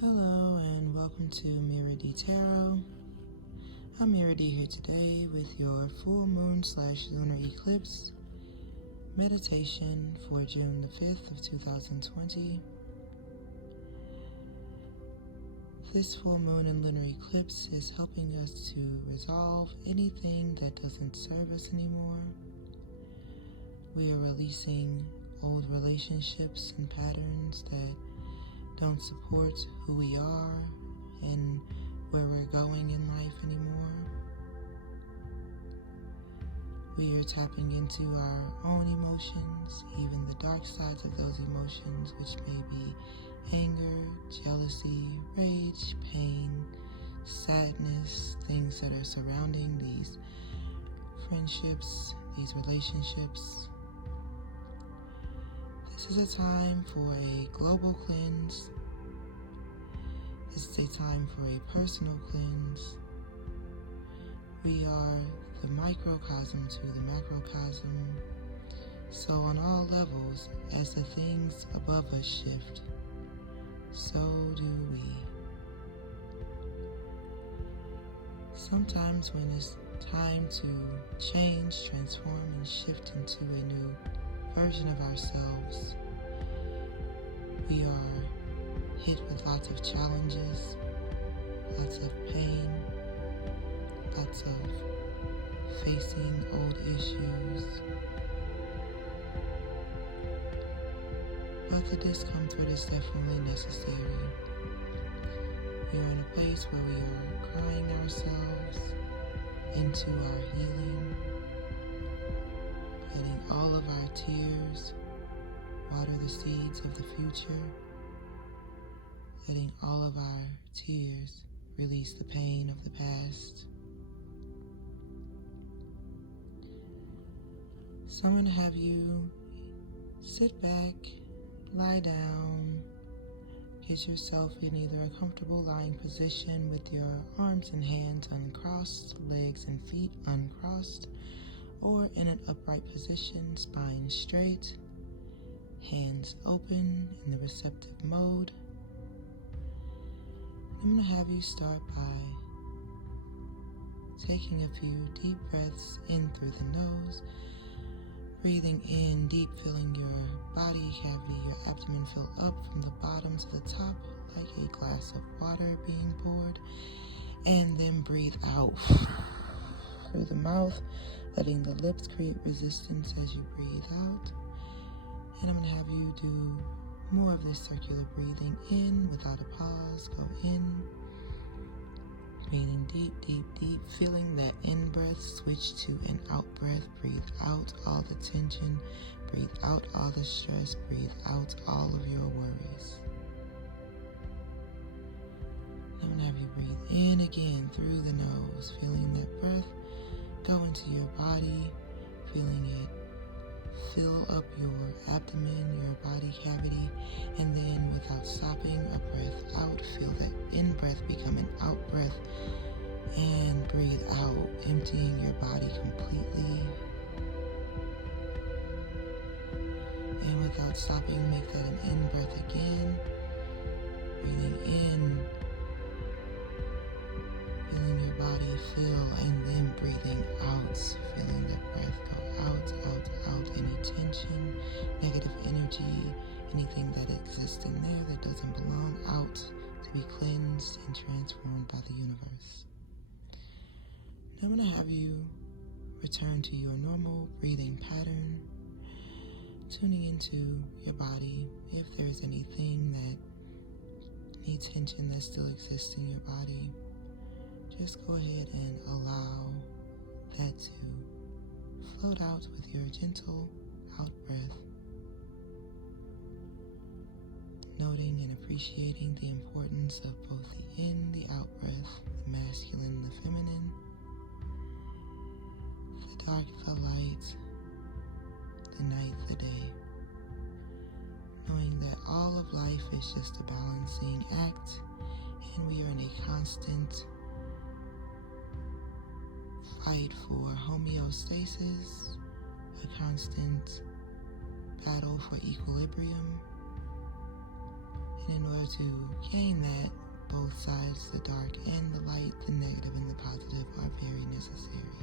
Hello and welcome to Mirror D Tarot. I'm Mirror D here today with your full moon / lunar eclipse meditation for June the 5th of 2020. This full moon and lunar eclipse is helping us to resolve anything that doesn't serve us anymore. We are releasing old relationships and patterns that don't support who we are and where we're going in life anymore. We are tapping into our own emotions, even the dark sides of those emotions, which may be anger, jealousy, rage, pain, sadness, things that are surrounding these friendships, these relationships. This is a time for a global cleanse. This is a time for a personal cleanse. We are the microcosm to the macrocosm. So on all levels, as the things above us shift, so do we. Sometimes when it's time to change, transform, and shift into a new version of ourselves, we are hit with lots of challenges, lots of pain, lots of facing old issues. But the discomfort is definitely necessary. We are in a place where we are crying ourselves into our healing, letting all of our tears water the seeds of the future, letting all of our tears release the pain of the past. So I'm going to have you sit back, lie down, get yourself in either a comfortable lying position with your arms and hands uncrossed, legs and feet uncrossed, or in an upright position, spine straight, hands open in the receptive mode. I'm going to have you start by taking a few deep breaths in through the nose, breathing in deep, feeling your body cavity, your abdomen fill up from the bottom to the top like a glass of water being poured, and then breathe out through the mouth, letting the lips create resistance as you breathe out. And I'm going to have you do more of this circular breathing in without a pause. Go in, breathing deep, deep, deep, feeling that in breath switch to an out breath. Breathe out all the tension, breathe out all the stress, breathe out all of your worries. I'm going to have you breathe in again through the nose, feeling that breath go into your body, feeling it fill up your abdomen, your body cavity, and then without stopping, a breath out. Feel that in-breath become an out-breath, and breathe out, emptying your body completely. And without stopping, make that an in-breath again. Breathing in, feeling your body fill, and then breathing out, feeling that breath go out, out, out, any tension, negative energy, anything that exists in there that doesn't belong, out to be cleansed and transformed by the universe. Now I'm going to have you return to your normal breathing pattern, tuning into your body. If there's anything that needs tension that still exists in your body, just go ahead and allow that to float out with your gentle out breath, noting and appreciating the importance of both the in, the out breath, the masculine and the feminine, the dark, the light, the night, the day, knowing that all of life is just a balancing act, and we are in a constant fight for homeostasis, a constant battle for equilibrium, And in order to gain that, both sides, the dark and the light, the negative and the positive, are very necessary.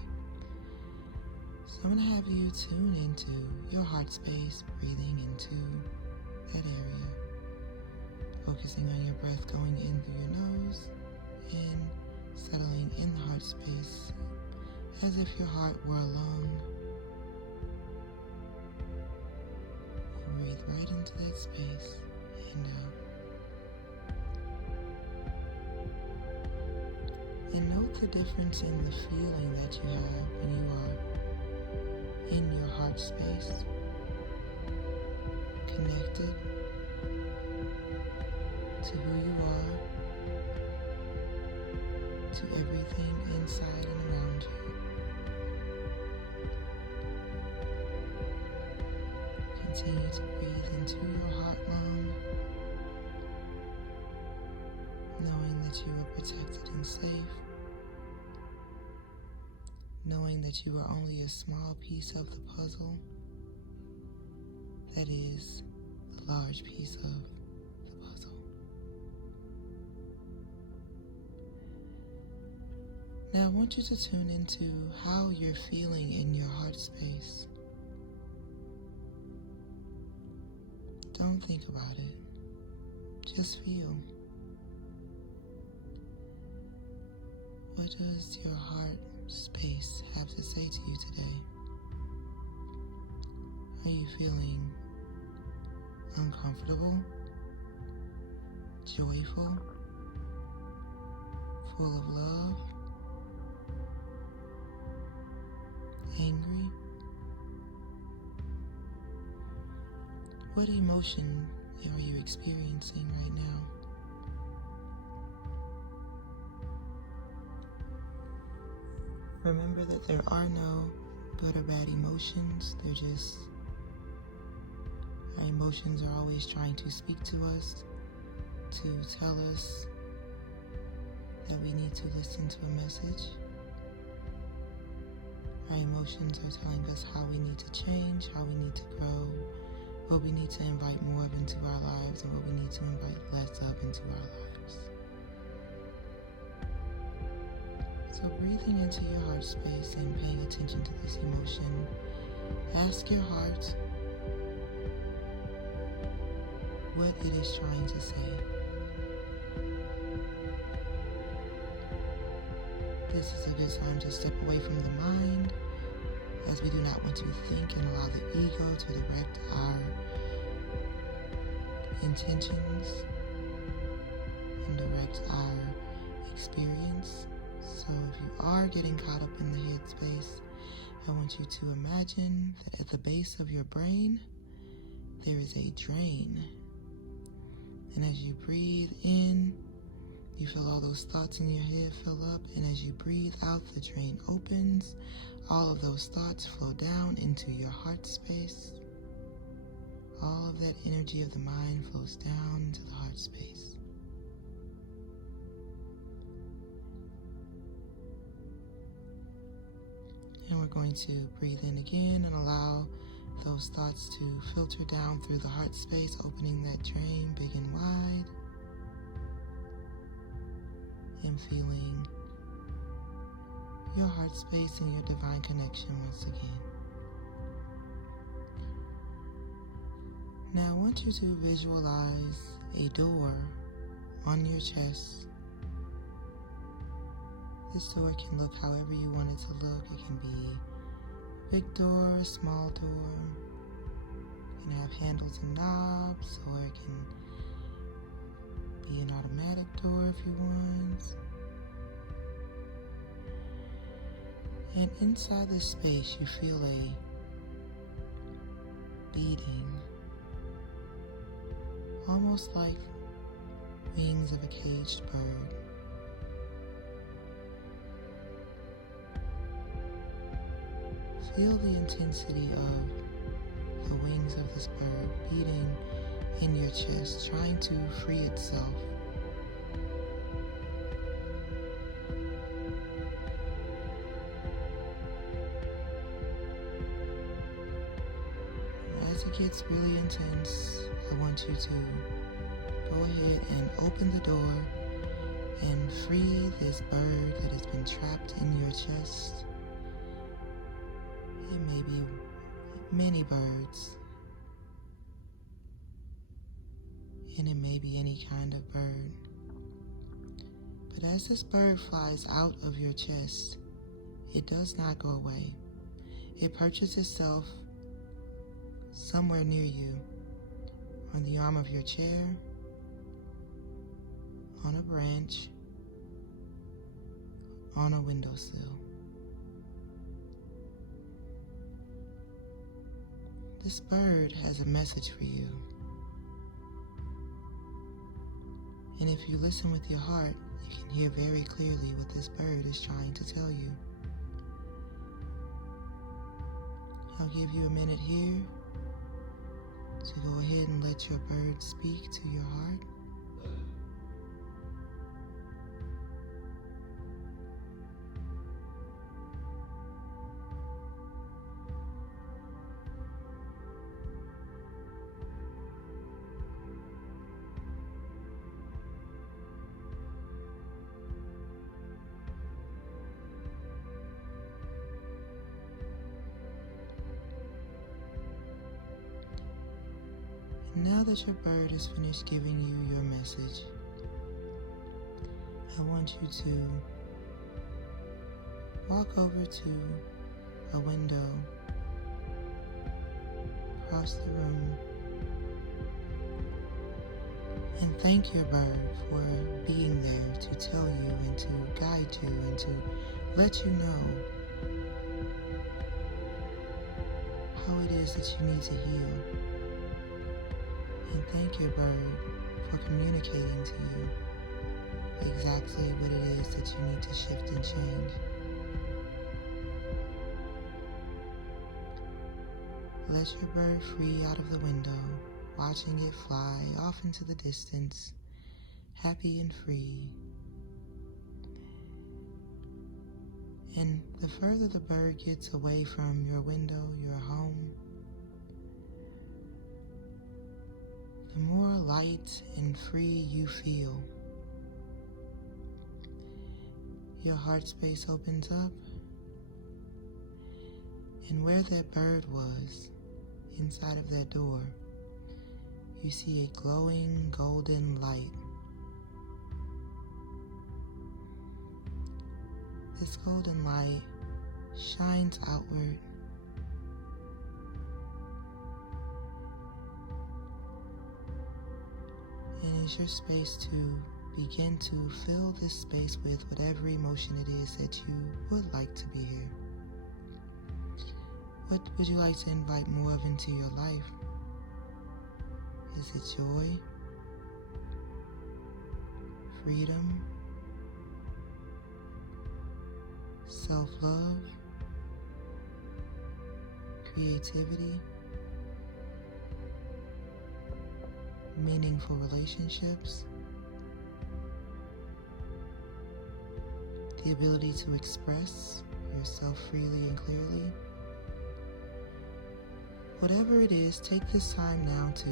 So I'm going to have you tune into your heart space, breathing into that area, focusing on your breath going in through your nose and settling in the heart space as if your heart were a lung. Breathe right into that space and out. And note the difference in the feeling that you have when you are in your heart space, connected to who you are, to everything inside and around you. Continue to breathe into your heart lung, knowing that you are protected and safe, knowing that you are only a small piece of the puzzle that is the large piece of the puzzle. Now I want you to tune into how you're feeling in your heart space. Don't think about it. Just feel. What does your heart space have to say to you today? Are you feeling uncomfortable, joyful, full of love, angry? What emotion are you experiencing right now? Remember that there are no good or bad emotions. They're just, our emotions are always trying to speak to us, to tell us that we need to listen to a message. Our emotions are telling us how we need to change, how we need to grow, what we need to invite more of into our lives, and what we need to invite less of into our lives. So breathing into your heart space and paying attention to this emotion, ask your heart what it is trying to say. This is a good time to step away from the mind, as we do not want to think and allow the ego to direct our intentions and direct our experience. So if you are getting caught up in the headspace, I want you to imagine that at the base of your brain, there is a drain. And as you breathe in, you feel all those thoughts in your head fill up. And as you breathe out, the drain opens. All of those thoughts flow down into your heart space. All of that energy of the mind flows down into the heart space. And we're going to breathe in again and allow those thoughts to filter down through the heart space, opening that drain big and wide, and feeling your heart space and your divine connection once again. Now I want you to visualize a door on your chest. This door can look however you want it to look. It can be a big door, a small door. It can have handles and knobs, or it can be an automatic door if you want. And inside this space, you feel a beating, almost like wings of a caged bird. Feel the intensity of the wings of this bird beating in your chest, trying to free itself. As it gets really intense, I want you to go ahead and open the door and free this bird that has been trapped in your chest. It may be many birds, and it may be any kind of bird. But as this bird flies out of your chest, it does not go away. It perches itself somewhere near you, on the arm of your chair, on a branch, on a windowsill. This bird has a message for you. And if you listen with your heart, you can hear very clearly what this bird is trying to tell you. I'll give you a minute here to go ahead and let your bird speak to your heart. Now that your bird has finished giving you your message, I want you to walk over to a window across the room and thank your bird for being there to tell you and to guide you and to let you know how it is that you need to heal. And thank your bird for communicating to you exactly what it is that you need to shift and change. Let your bird free out of the window, watching it fly off into the distance, happy and free. And the further the bird gets away from your window, your home, the more light and free you feel. Your heart space opens up, and where that bird was, inside of that door, you see a glowing golden light. This golden light shines outward and is your space to begin to fill this space with whatever emotion it is that you would like to be here. What would you like to invite more of into your life? Is it joy, freedom, self-love, creativity, meaningful relationships, the ability to express yourself freely and clearly? Whatever it is, take this time now to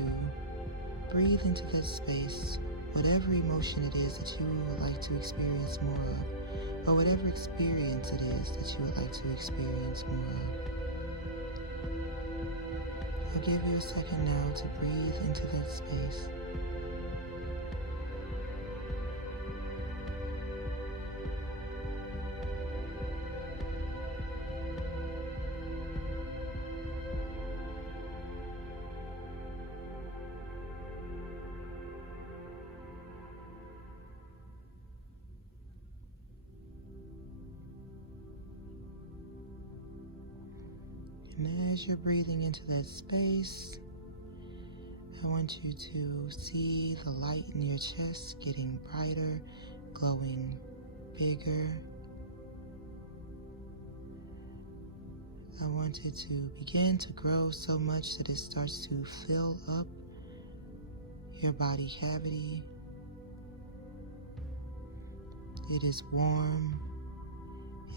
breathe into that space, whatever emotion it is that you would like to experience more of, or whatever experience it is that you would like to experience more of. I'll give you a second now to breathe into that space. And as you're breathing into that space, I want you to see the light in your chest getting brighter, glowing bigger. I want it to begin to grow so much that it starts to fill up your body cavity. It is warm.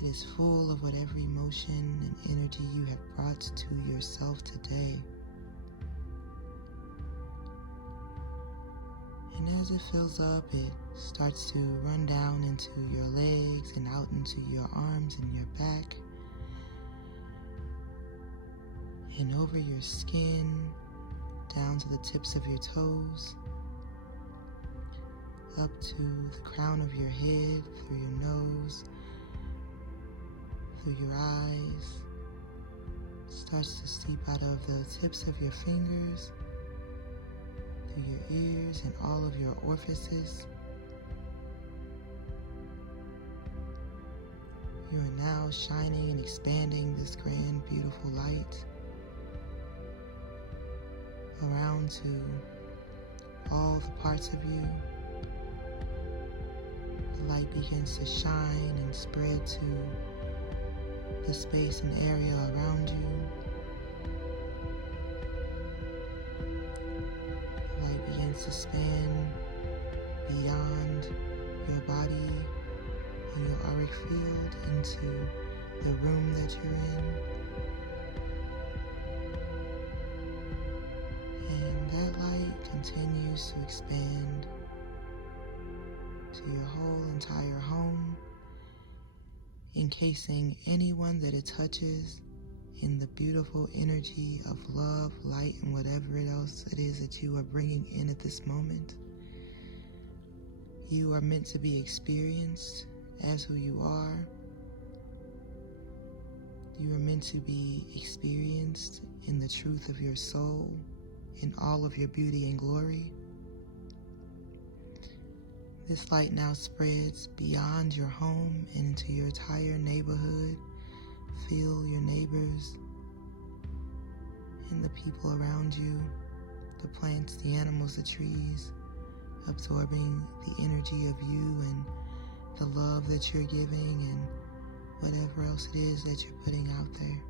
It is full of whatever emotion and energy you have brought to yourself today. And as it fills up, it starts to run down into your legs and out into your arms and your back, and over your skin, down to the tips of your toes, up to the crown of your head, through your nose, through your eyes. Starts to seep out of the tips of your fingers, through your ears and all of your orifices. You are now shining and expanding this grand, beautiful light around to all the parts of you. The light begins to shine and spread to the space and area around you. The light begins to span beyond your body and your auric field into the room that you're in. And that light continues to expand to your whole entire home, encasing anyone that it touches in the beautiful energy of love, light, and whatever else it is that you are bringing in at this moment. You are meant to be experienced as who you are. You are meant to be experienced in the truth of your soul, in all of your beauty and glory. This light now spreads beyond your home and into your entire neighborhood. Feel your neighbors and the people around you, the plants, the animals, the trees, absorbing the energy of you and the love that you're giving and whatever else it is that you're putting out there.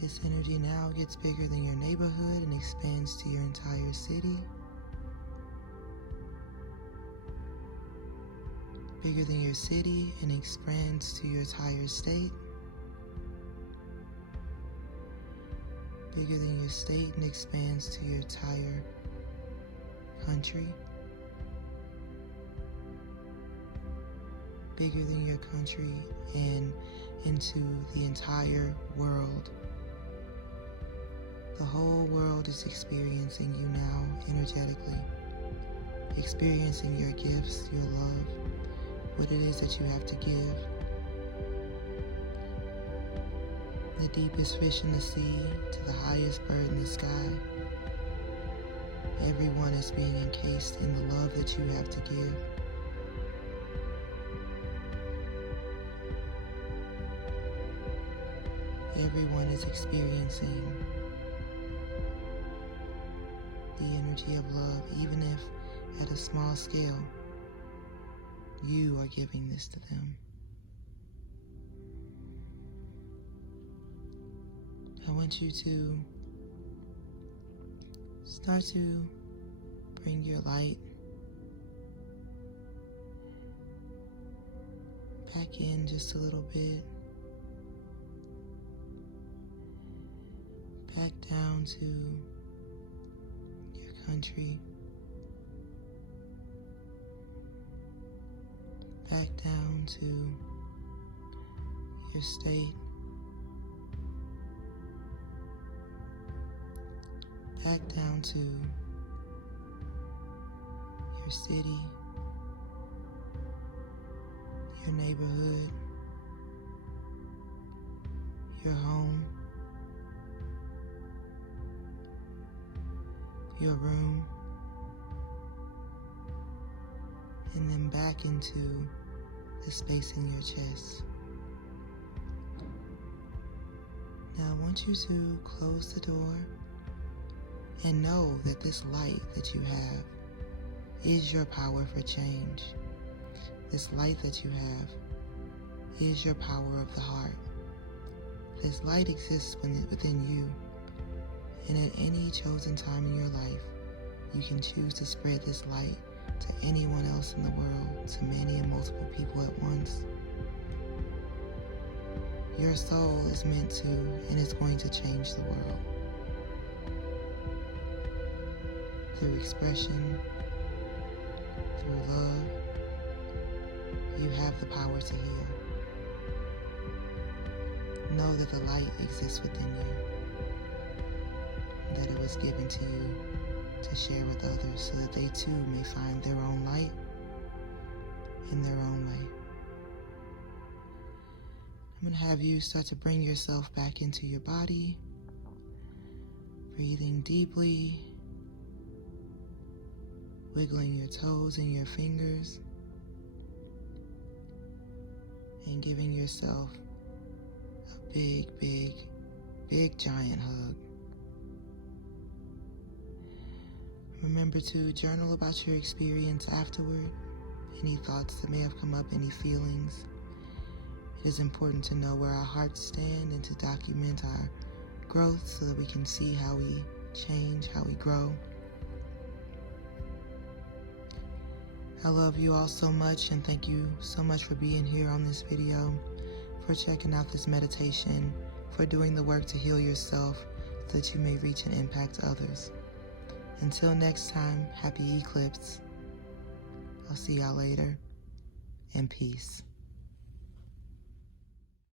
This energy now gets bigger than your neighborhood and expands to your entire city. Bigger than your city and expands to your entire state. Bigger than your state and expands to your entire country. Bigger than your country and into the entire world. The whole world is experiencing you now energetically, experiencing your gifts, your love, what it is that you have to give. The deepest fish in the sea to the highest bird in the sky. Everyone is being encased in the love that you have to give. Everyone is experiencing the energy of love, even if at a small scale, you are giving this to them. I want you to start to bring your light back in just a little bit, back down to your country, back down to your state, back down to your city, your neighborhood, your home, your room, and then back into the space in your chest. Now I want you to close the door and know that this light that you have is your power for change. This light that you have is your power of the heart. This light exists within you, and at any chosen time in your life, you can choose to spread this light to anyone else in the world, to many and multiple people at once. Your soul is meant to and is going to change the world. through expression, through love. You have the power to heal. Know that the light exists within you, that it was given to you to share with others so that they too may find their own light in their own way. I'm going to have you start to bring yourself back into your body, breathing deeply, wiggling your toes and your fingers, and giving yourself a big giant hug. Remember to journal about your experience afterward, any thoughts that may have come up, any feelings. It is important to know where our hearts stand and to document our growth so that we can see how we change, how we grow. I love you all so much, and thank you so much for being here on this video, for checking out this meditation, for doing the work to heal yourself so that you may reach and impact others. Until next time, happy eclipse. I'll see y'all later, and peace.